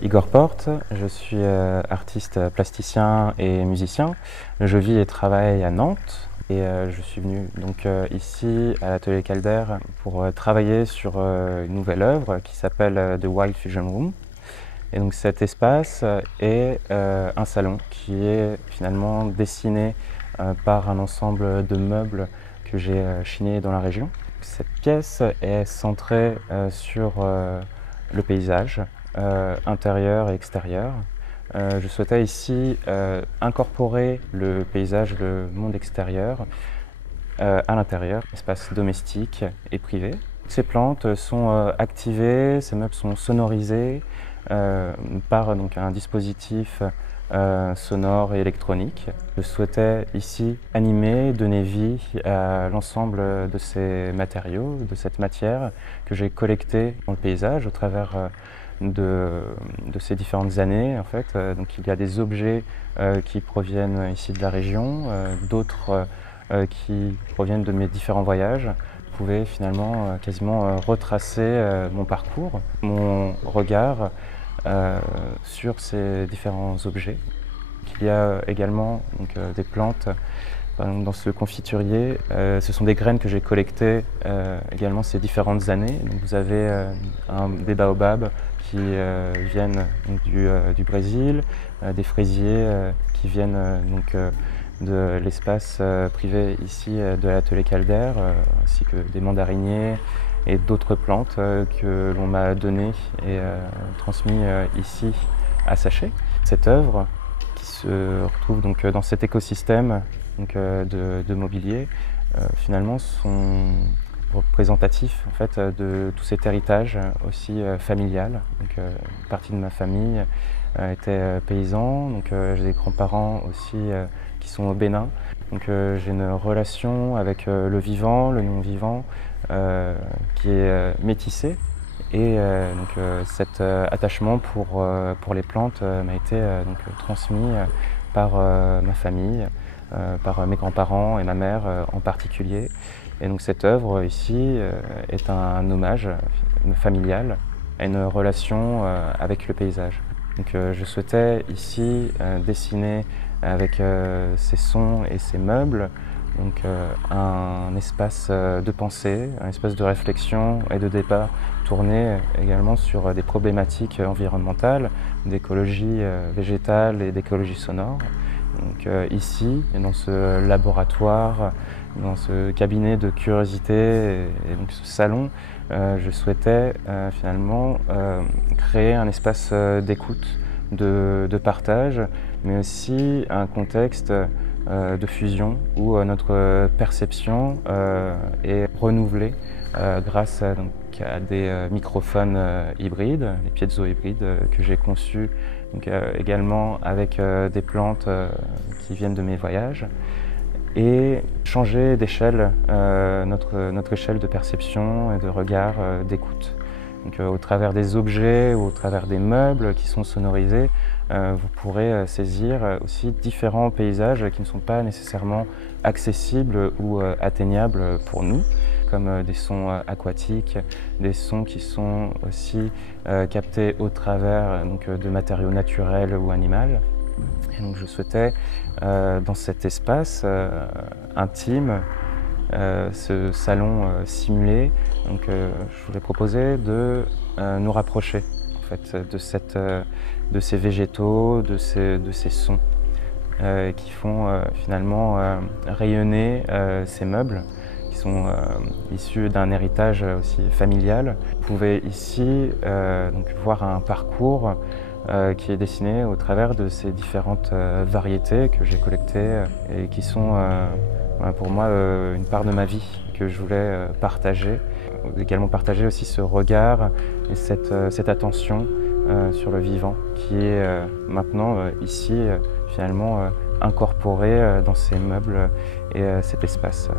Igor Porte, je suis artiste plasticien et musicien. Je vis et travaille à Nantes et je suis venu donc ici à l'atelier Calder pour travailler sur une nouvelle œuvre qui s'appelle The Wild Fusion Room. Et donc cet espace est un salon qui est finalement dessiné par un ensemble de meubles que j'ai chinés dans la région. Cette pièce est centrée sur le paysage, intérieur et extérieur. Je souhaitais ici incorporer le paysage, le monde extérieur à l'intérieur, espace domestique et privé. Ces plantes sont activées, ces meubles sont sonorisés par donc, un dispositif sonore et électronique. Je souhaitais ici animer, donner vie à l'ensemble de ces matériaux, de cette matière que j'ai collectée dans le paysage au travers de ces différentes années. En fait. Donc, il y a des objets qui proviennent ici de la région, d'autres qui proviennent de mes différents voyages. Vous pouvez finalement quasiment retracer mon parcours, mon regard sur ces différents objets. Il y a également donc, des plantes. Dans ce confiturier, ce sont des graines que j'ai collectées également ces différentes années. Donc, vous avez des baobabs qui viennent donc, du Brésil, des fraisiers qui viennent donc, de l'espace privé ici de l'atelier Calder, ainsi que des mandariniers et d'autres plantes que l'on m'a données et transmis ici à Sachet. Cette œuvre qui se retrouve donc dans cet écosystème donc, de mobilier, finalement sont représentatifs en fait, de tout cet héritage aussi familial. Donc, une partie de ma famille était paysan, donc j'ai des grands-parents aussi qui sont au Bénin. Donc j'ai une relation avec le vivant, le non-vivant, qui est métissée. Et donc cet attachement pour les plantes m'a été donc, transmis par ma famille, par mes grands-parents et ma mère en particulier. Et donc cette œuvre ici est un hommage familial à une relation avec le paysage. Donc je souhaitais ici dessiner avec ces sons et ces meubles donc, un espace de pensée, un espace de réflexion et de débat tourné également sur des problématiques environnementales, d'écologie végétale et d'écologie sonore. Donc, ici, dans ce laboratoire, dans ce cabinet de curiosité et donc ce salon, je souhaitais finalement créer un espace d'écoute, de partage, mais aussi un contexte de fusion où notre perception est renouvelée grâce donc, à des microphones hybrides, les piezo-hybrides que j'ai conçus donc, également avec des plantes qui viennent de mes voyages, et changer d'échelle, notre échelle de perception et de regard, d'écoute. Donc, au travers des objets ou au travers des meubles qui sont sonorisés, vous pourrez saisir aussi différents paysages qui ne sont pas nécessairement accessibles ou atteignables pour nous, comme des sons aquatiques, des sons qui sont aussi captés au travers donc, de matériaux naturels ou animaux. Et donc je souhaitais, dans cet espace intime, ce salon simulé, donc, je voulais proposer de nous rapprocher en fait, de ces végétaux, de ces sons qui font finalement rayonner ces meubles qui sont issus d'un héritage aussi familial. Vous pouvez ici donc, voir un parcours qui est dessiné au travers de ces différentes variétés que j'ai collectées et qui sont pour moi une part de ma vie que je voulais partager. Également partager aussi ce regard et cette attention sur le vivant qui est maintenant ici finalement incorporé dans ces meubles et cet espace.